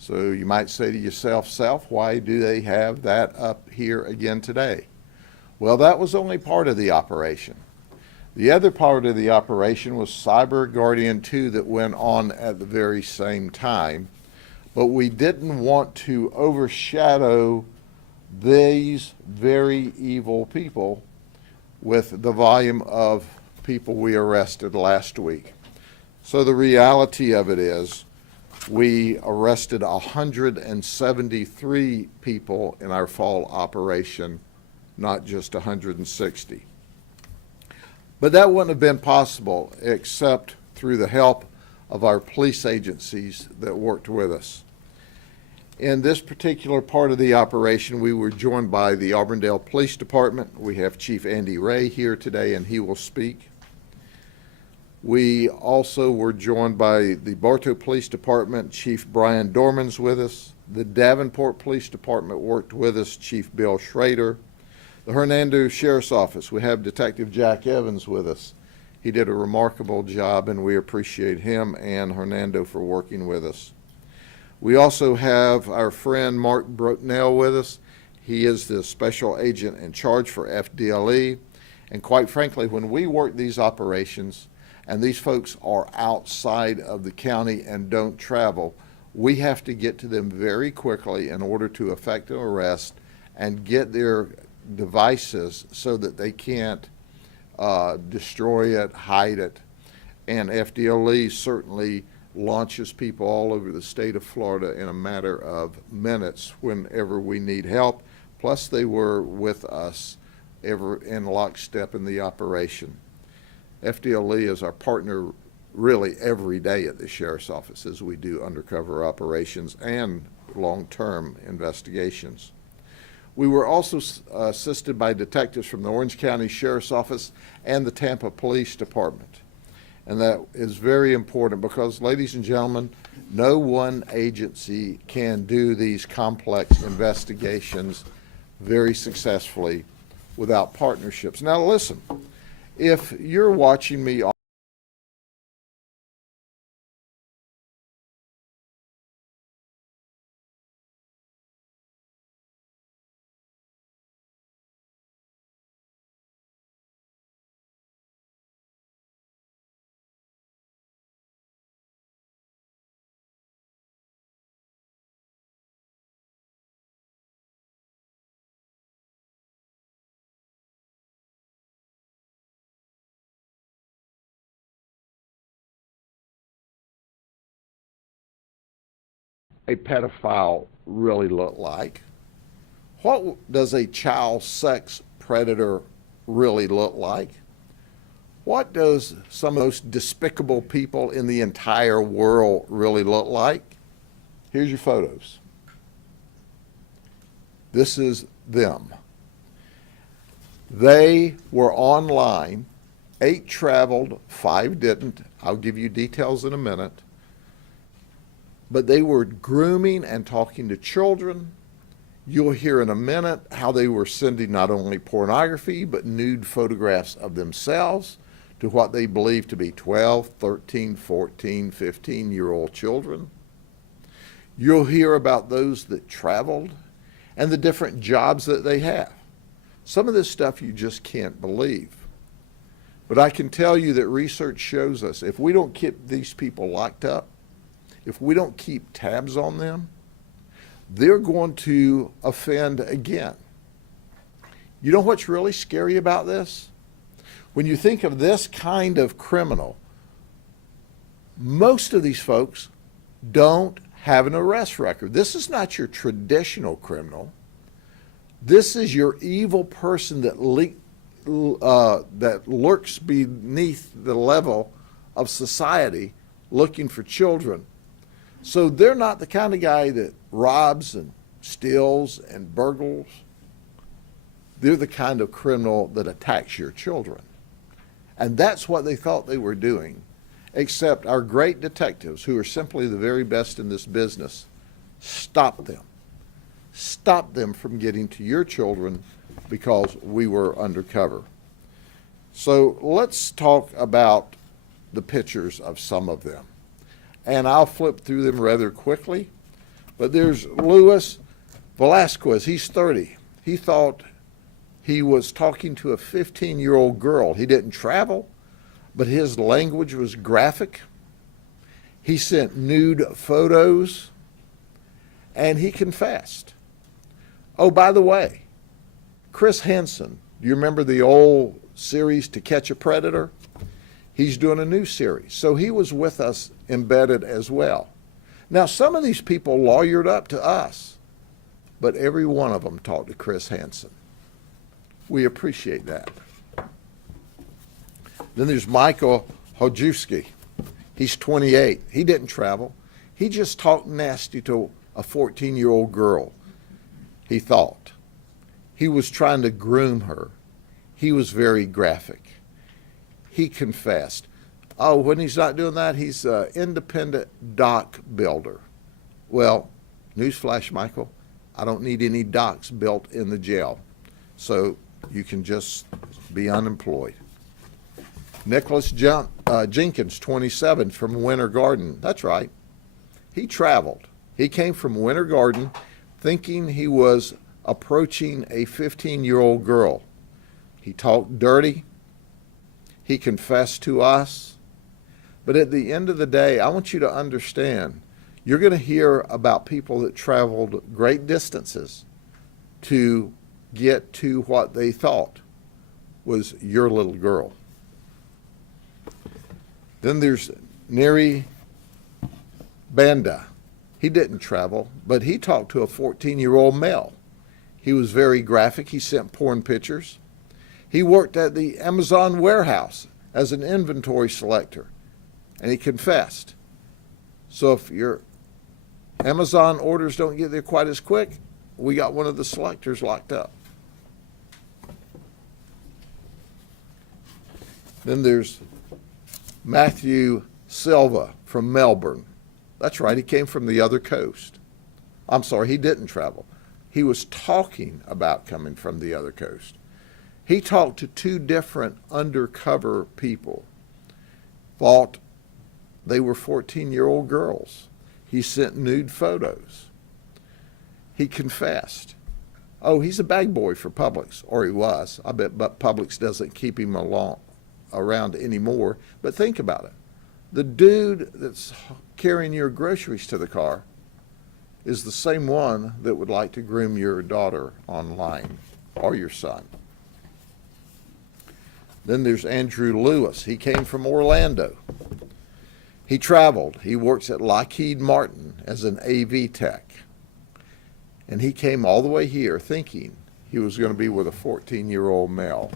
So you might say to yourself, why do they have that up here again today? Well, that was only part of the operation. The other part of the operation was Cyber Guardian 2 that went on at the very same time, but we didn't want to overshadow these very evil people with the volume of people we arrested last week. So the reality of it is we arrested 173 people in our fall operation, not just 160. But that wouldn't have been possible except through the help of our police agencies that worked with us. In this particular part of the operation, we were joined by the Auburndale Police Department. We have Chief Andy Ray here today, and he will speak. We also were joined by the Bartow Police Department. Chief Brian Dorman's with us. The Davenport Police Department worked with us, Chief Bill Schrader. The Hernando Sheriff's Office, we have Detective Jack Evans with us. He did a remarkable job, and we appreciate him and Hernando for working with us. We also have our friend Mark Brooknell with us. He is the special agent in charge for FDLE. And quite frankly, when we work these operations, and these folks are outside of the county and don't travel, we have to get to them very quickly in order to effect an arrest and get their devices so that they can't destroy it, hide it. And FDLE certainly launches people all over the state of Florida in a matter of minutes whenever we need help. Plus, they were with us in lockstep in the operation. FDLE is our partner really every day at the Sheriff's Office as we do undercover operations and long-term investigations. We were also assisted by detectives from the Orange County Sheriff's Office and the Tampa Police Department. And that is very important because, ladies and gentlemen, no one agency can do these complex investigations very successfully without partnerships. Now listen, if you're watching me on a pedophile really look like? What does a child sex predator really look like? What does some of the most despicable people in the entire world really look like? Here's your photos. This is them. They were online. 8 traveled, 5 didn't. I'll give you details in a minute. But they were grooming and talking to children. You'll hear in a minute how they were sending not only pornography, but nude photographs of themselves to what they believe to be 12, 13, 14, 15-year-old children. You'll hear about those that traveled and the different jobs that they have. Some of this stuff you just can't believe. But I can tell you that research shows us if we don't keep these people locked up, if we don't keep tabs on them, they're going to offend again. You know what's really scary about this? When you think of this kind of criminal, most of these folks don't have an arrest record. This is not your traditional criminal. This is your evil person that lurks beneath the level of society looking for children. So they're not the kind of guy that robs and steals and burgles. They're the kind of criminal that attacks your children. And that's what they thought they were doing, except our great detectives, who are simply the very best in this business, stopped them. Stopped them from getting to your children because we were undercover. So let's talk about the pictures of some of them. And I'll flip through them rather quickly. But there's Luis Velasquez. He's 30. He thought he was talking to a 15-year-old girl. He didn't travel, but his language was graphic. He sent nude photos, and he confessed. Oh, by the way, Chris Hansen, do you remember the old series To Catch a Predator? He's doing a new series. So he was with us embedded as well. Now, some of these people lawyered up to us, but every one of them talked to Chris Hansen. We appreciate that. Then there's Michael Hojewski. He's 28. He didn't travel. He just talked nasty to a 14-year-old girl, he thought. He was trying to groom her. He was very graphic. He confessed. Oh, when he's not doing that, he's an independent dock builder. Well, newsflash, Michael, I don't need any docks built in the jail. So you can just be unemployed. Nicholas Jenkins, 27, from Winter Garden. That's right. He traveled. He came from Winter Garden thinking he was approaching a 15-year-old girl. He talked dirty. He confessed to us. But at the end of the day, I want you to understand, you're going to hear about people that traveled great distances to get to what they thought was your little girl. Then there's Neri Banda. He didn't travel, but he talked to a 14-year-old male. He was very graphic. He sent porn pictures. He worked at the Amazon warehouse as an inventory selector, and he confessed. So if your Amazon orders don't get there quite as quick, we got one of the selectors locked up. Then there's Matthew Silva from Melbourne. That's right, he came from the other coast. I'm sorry, he didn't travel. He was talking about coming from the other coast. He talked to two different undercover people, thought they were 14-year-old girls. He sent nude photos. He confessed. Oh, he's a bag boy for Publix, or he was. I bet but Publix doesn't keep him around anymore. But think about it. The dude that's carrying your groceries to the car is the same one that would like to groom your daughter online or your son. Then there's Andrew Lewis. He came from Orlando. He traveled. He works at Lockheed Martin as an AV tech. And he came all the way here thinking he was going to be with a 14-year-old male.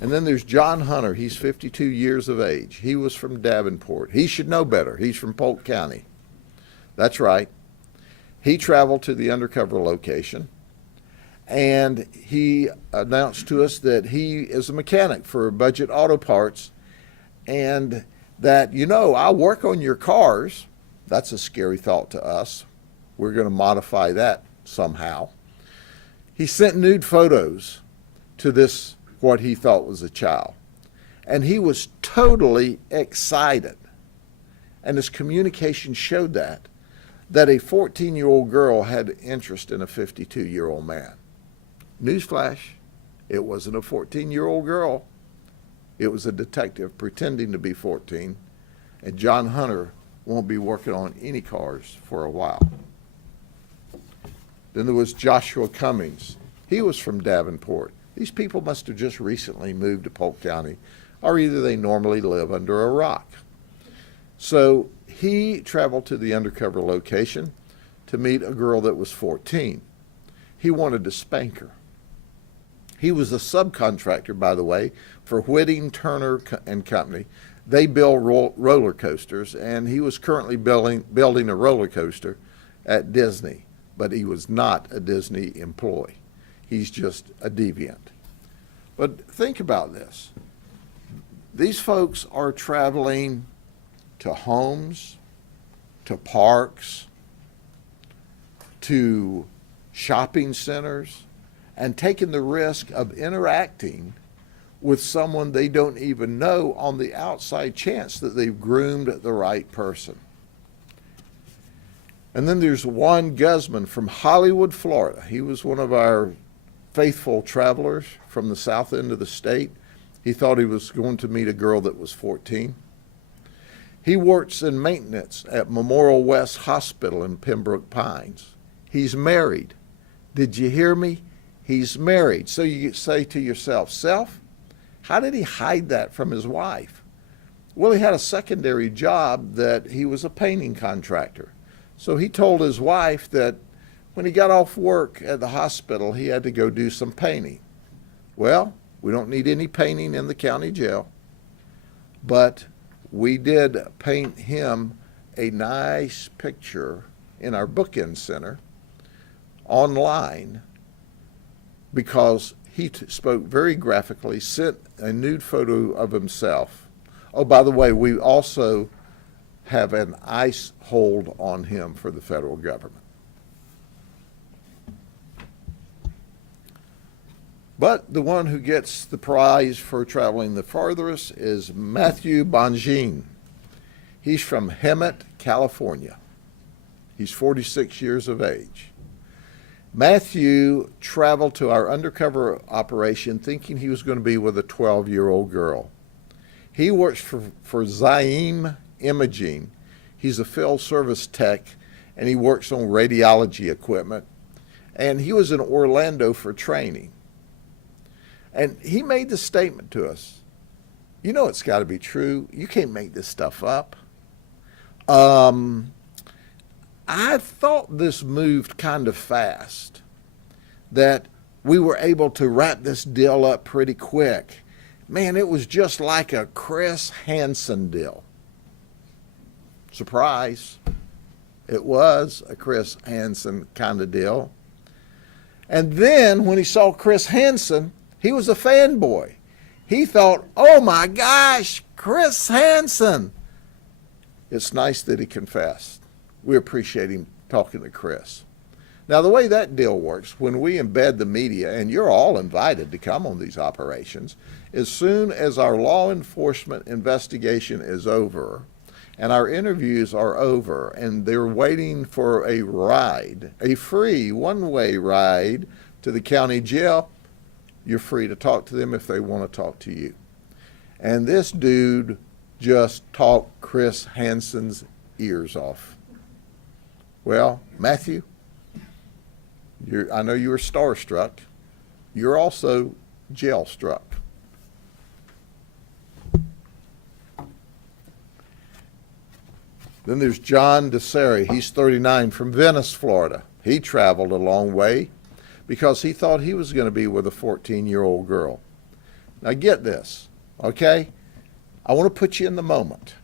And then there's John Hunter. He's 52 years of age. He was from Davenport. He should know better. He's from Polk County. That's right. He traveled to the undercover location, and he announced to us that he is a mechanic for Budget Auto Parts, and that, I work on your cars. That's a scary thought to us. We're going to modify that somehow. He sent nude photos to this, what he thought was a child. And he was totally excited. And his communication showed that a 14-year-old girl had interest in a 52-year-old man. Newsflash, it wasn't a 14-year-old girl. It was a detective pretending to be 14. And John Hunter won't be working on any cars for a while. Then there was Joshua Cummings. He was from Davenport. These people must have just recently moved to Polk County, or either they normally live under a rock. So he traveled to the undercover location to meet a girl that was 14. He wanted to spank her. He was a subcontractor, by the way, for Whitting, Turner and Company. They build roller coasters, and he was currently building a roller coaster at Disney, but he was not a Disney employee. He's just a deviant. But think about this. These folks are traveling to homes, to parks, to shopping centers, and taking the risk of interacting with someone they don't even know on the outside chance that they've groomed the right person. And then there's Juan Guzman from Hollywood, Florida. He was one of our faithful travelers from the south end of the state. He thought he was going to meet a girl that was 14. He works in maintenance at Memorial West Hospital in Pembroke Pines. He's married. Did you hear me? He's married. So you say to yourself, Self, how did he hide that from his wife? Well, he had a secondary job that he was a painting contractor. So he told his wife that when he got off work at the hospital, he had to go do some painting. Well, we don't need any painting in the county jail, but we did paint him a nice picture in our bookend center online because he spoke very graphically, sent a nude photo of himself. Oh, by the way, we also have an ICE hold on him for the federal government. But the one who gets the prize for traveling the farthest is Matthew Bonjean. He's from Hemet, California. He's 46 years of age. Matthew traveled to our undercover operation thinking he was going to be with a 12-year-old girl. He works for Zaim Imaging. He's a field service tech, and he works on radiology equipment. And he was in Orlando for training. And he made the statement to us, you know it's got to be true. You can't make this stuff up. I thought this moved kind of fast, that we were able to wrap this deal up pretty quick. Man, it was just like a Chris Hansen deal. Surprise. It was a Chris Hansen kind of deal. And then when he saw Chris Hansen, he was a fanboy. He thought, oh my gosh, Chris Hansen. It's nice that he confessed. We appreciate him talking to Chris. Now, the way that deal works, when we embed the media, and you're all invited to come on these operations, as soon as our law enforcement investigation is over and our interviews are over and they're waiting for a ride, a free one-way ride to the county jail, you're free to talk to them if they want to talk to you. And this dude just talked Chris Hansen's ears off. Well, Matthew, I know you were starstruck. You're also jail-struck. Then there's John DeSeri. He's 39 from Venice, Florida. He traveled a long way because he thought he was going to be with a 14-year-old girl. Now get this, okay? I want to put you in the moment.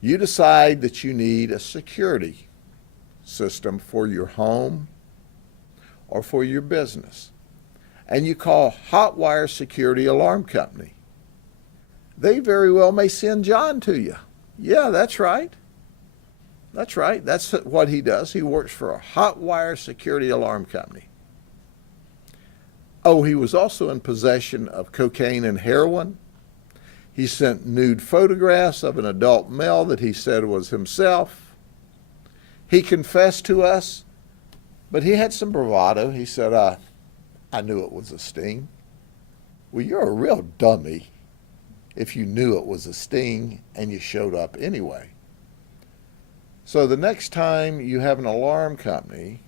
You decide that you need a security system for your home or for your business, and you call Hotwire Security Alarm Company. They very well may send John to you. Yeah, that's right. That's right. That's what he does. He works for a Hotwire Security Alarm Company. Oh, he was also in possession of cocaine and heroin. He sent nude photographs of an adult male that he said was himself. He confessed to us, but he had some bravado. He said, I knew it was a sting. Well, you're a real dummy if you knew it was a sting and you showed up anyway. So the next time you have an alarm company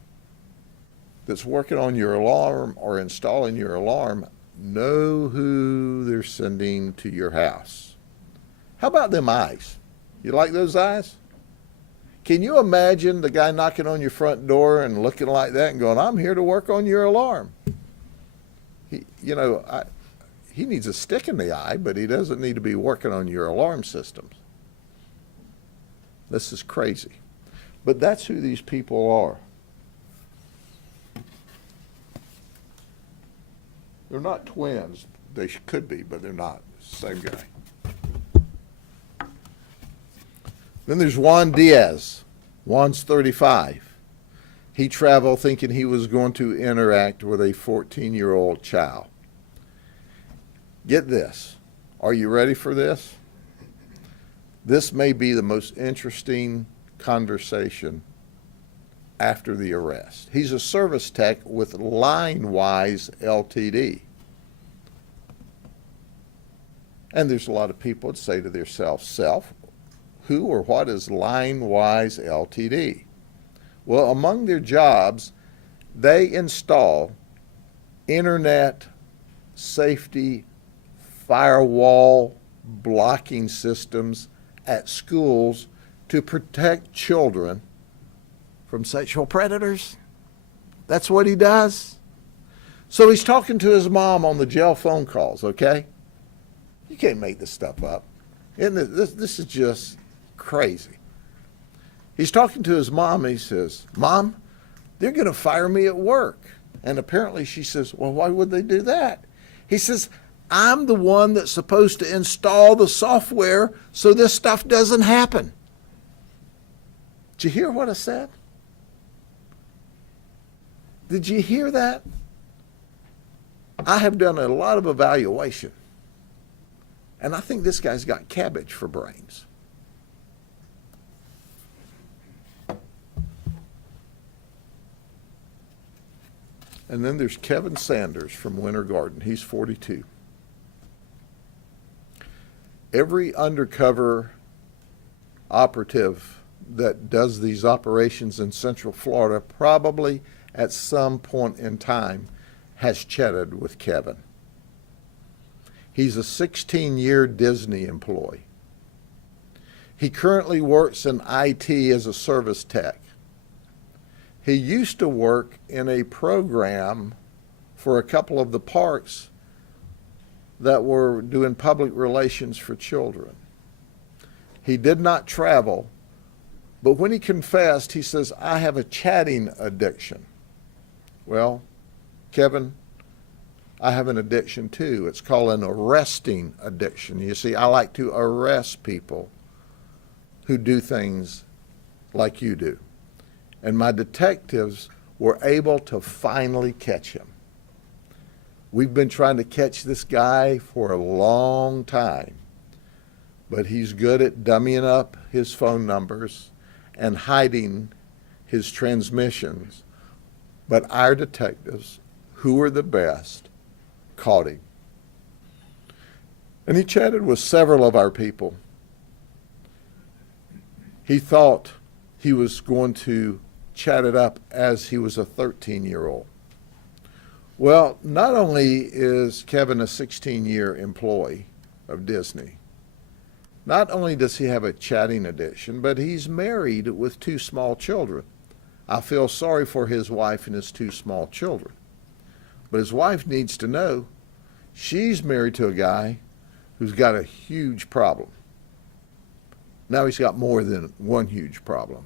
that's working on your alarm or installing your alarm, know who they're sending to your house. How about them eyes? You like those eyes? Can you imagine the guy knocking on your front door and looking like that and going, I'm here to work on your alarm? He needs a stick in the eye, but he doesn't need to be working on your alarm systems. This is crazy. But that's who these people are. They're not twins. They could be, but they're not. Same guy. Then there's Juan Diaz. Juan's 35. He traveled thinking he was going to interact with a 14-year-old child. Get this. Are you ready for this? This may be the most interesting conversation after the arrest. He's a service tech with LineWise Ltd. And there's a lot of people that say to themselves, who or what is LineWise Ltd? Well, among their jobs, they install internet safety firewall blocking systems at schools to protect children from sexual predators. That's what he does. So he's talking to his mom on the jail phone calls, okay? You can't make this stuff up. This is just crazy. He's talking to his mom and he says, Mom, they're going to fire me at work. And apparently she says, well, why would they do that? He says, I'm the one that's supposed to install the software so this stuff doesn't happen. Did you hear what I said? Did you hear that? I have done a lot of evaluation, and I think this guy's got cabbage for brains. And then there's Kevin Sanders from Winter Garden. He's 42. Every undercover operative that does these operations in Central Florida probably at some point in time has chatted with Kevin. He's a 16-year Disney employee. He currently works in IT as a service tech. He used to work in a program for a couple of the parks that were doing public relations for children. He did not travel, but when he confessed, he says, I have a chatting addiction. Well, Kevin, I have an addiction too. It's called an arresting addiction. You see, I like to arrest people who do things like you do. And my detectives were able to finally catch him. We've been trying to catch this guy for a long time, but he's good at dummying up his phone numbers and hiding his transmissions. But our detectives, who are the best, caught him. And he chatted with several of our people. He thought he was going to chat it up as he was a 13-year-old. Well, not only is Kevin a 16-year employee of Disney, not only does he have a chatting addiction, but he's married with 2 small children. I feel sorry for his wife and his 2 small children. But his wife needs to know she's married to a guy who's got a huge problem. Now he's got more than one huge problem.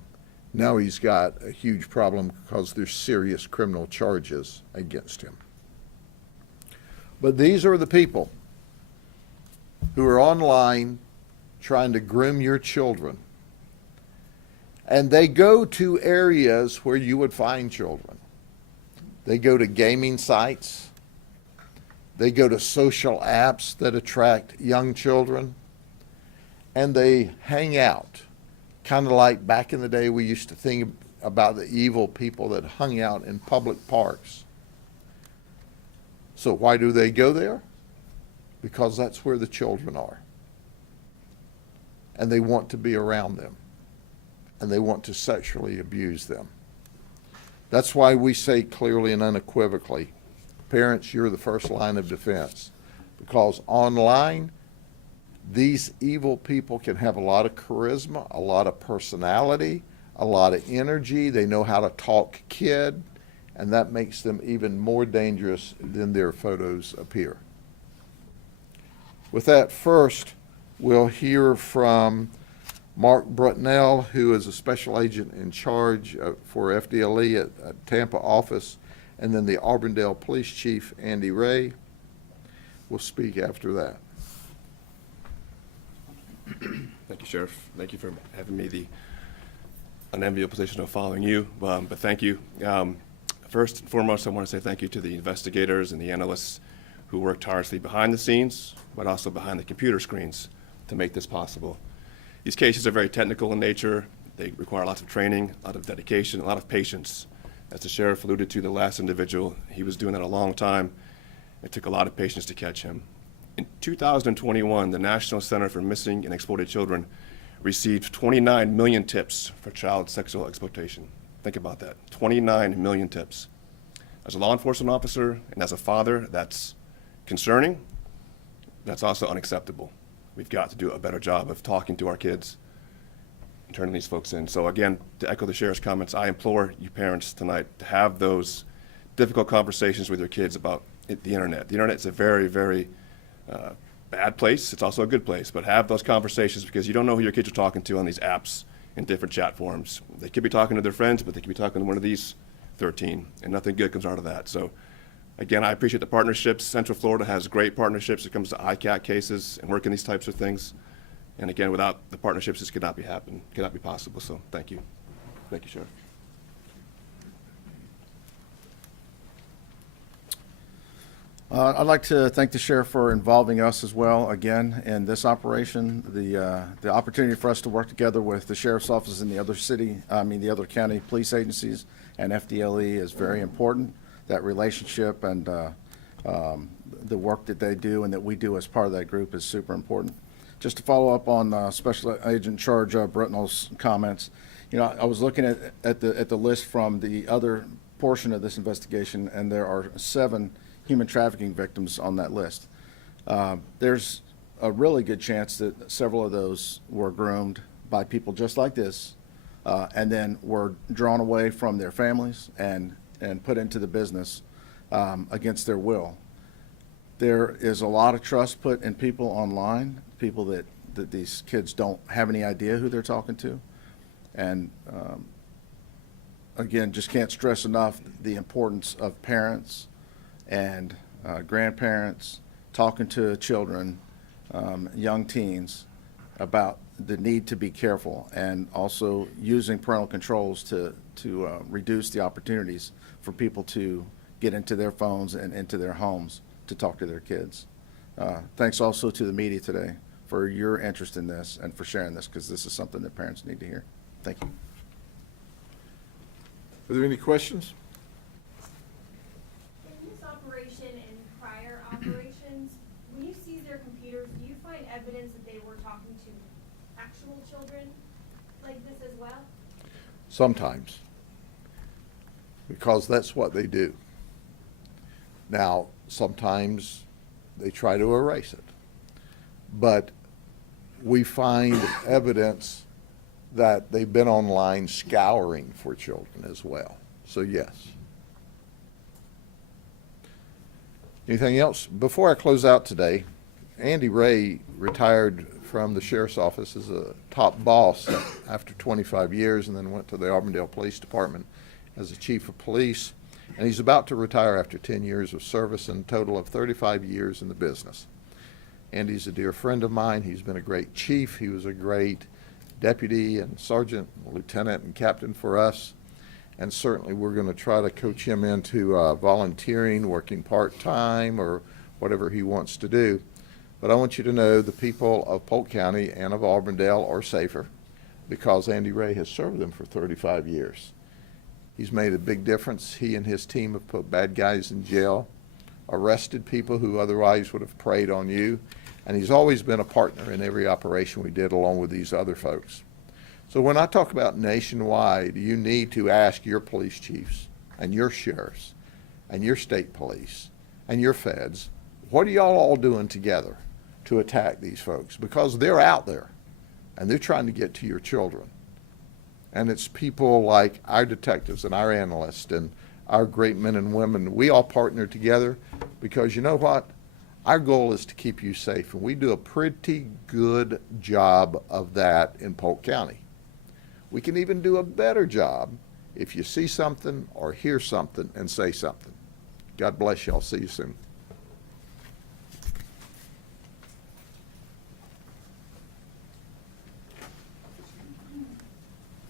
Now he's got a huge problem because there's serious criminal charges against him. But these are the people who are online trying to groom your children. And they go to areas where you would find children. They go to gaming sites. They go to social apps that attract young children. And they hang out. Kind of like back in the day we used to think about the evil people that hung out in public parks. So why do they go there? Because that's where the children are. And they want to be around them. And they want to sexually abuse them. That's why we say clearly and unequivocally, parents, you're the first line of defense. Because online, these evil people can have a lot of charisma, a lot of personality, a lot of energy. They know how to talk kid, and that makes them even more dangerous than their photos appear. With that, first, we'll hear from Mark Brutnell, who is a special agent in charge for FDLE at Tampa office, and then the Auburndale Police Chief, Andy Ray, will speak after that. Thank you, Sheriff. Thank you for having me the unenviable position of following you, but thank you. First and foremost, I want to say thank you to the investigators and the analysts who worked tirelessly behind the scenes, but also behind the computer screens to make this possible. These cases are very technical in nature. They require lots of training, a lot of dedication, a lot of patience. As the sheriff alluded to, the last individual, he was doing that a long time. It took a lot of patience to catch him. In 2021, the National Center for Missing and Exploited Children received 29 million tips for child sexual exploitation. Think about that, 29 million tips. As a law enforcement officer and as a father, that's concerning. That's also unacceptable. We've got to do a better job of talking to our kids and turning these folks in. So again, to echo the sheriff's comments, I implore you parents tonight to have those difficult conversations with your kids about the internet. The internet is a very, very bad place. It's also a good place, but have those conversations because you don't know who your kids are talking to on these apps in different chat forums. They could be talking to their friends, but they could be talking to one of these 13, and nothing good comes out of that. So again, I appreciate the partnerships. Central Florida has great partnerships when it comes to ICAT cases and working these types of things. And again, without the partnerships, this could not be possible. So thank you. Thank you, Sheriff. I'd like to thank the sheriff for involving us as well again in this operation. The opportunity for us to work together with the sheriff's office and the other county police agencies and FDLE is very important. That relationship and the work that they do and that we do as part of that group is super important. Just to follow up on Special Agent in Charge Britnell's comments, I was looking at the list from the other portion of this investigation, and there are 7 human trafficking victims on that list. There's a really good chance that several of those were groomed by people just like this, and then were drawn away from their families and put into the business against their will. There is a lot of trust put in people online, people that these kids don't have any idea who they're talking to. And again, just can't stress enough the importance of parents and grandparents talking to children, young teens, about the need to be careful and also using parental controls to reduce the opportunities for people to get into their phones and into their homes to talk to their kids. Thanks also to the media today for your interest in this and for sharing this, because this is something that parents need to hear. Thank you. Are there any questions? In this operation and prior operations, when you seize their computers, do you find evidence that they were talking to actual children like this as well? Sometimes, because that's what they do. Now, sometimes they try to erase it, but we find evidence that they've been online scouring for children as well. So yes. Anything else? Before I close out today, Andy Ray retired from the sheriff's office as a top boss after 25 years and then went to the Auburndale Police Department as the chief of police. And he's about to retire after 10 years of service and a total of 35 years in the business. Andy's a dear friend of mine. He's been a great chief. He was a great deputy and sergeant, lieutenant, and captain for us. And certainly we're going to try to coach him into volunteering, working part-time, or whatever he wants to do. But I want you to know the people of Polk County and of Auburndale are safer because Andy Ray has served them for 35 years. He's made a big difference. He and his team have put bad guys in jail, arrested people who otherwise would have preyed on you, and he's always been a partner in every operation we did along with these other folks. So when I talk about nationwide, you need to ask your police chiefs and your sheriffs and your state police and your feds, what are y'all all doing together to attack these folks? Because they're out there and they're trying to get to your children. And it's people like our detectives and our analysts and our great men and women. We all partner together because you know what? Our goal is to keep you safe, and we do a pretty good job of that in Polk County. We can even do a better job if you see something or hear something and say something. God bless y'all. See you soon.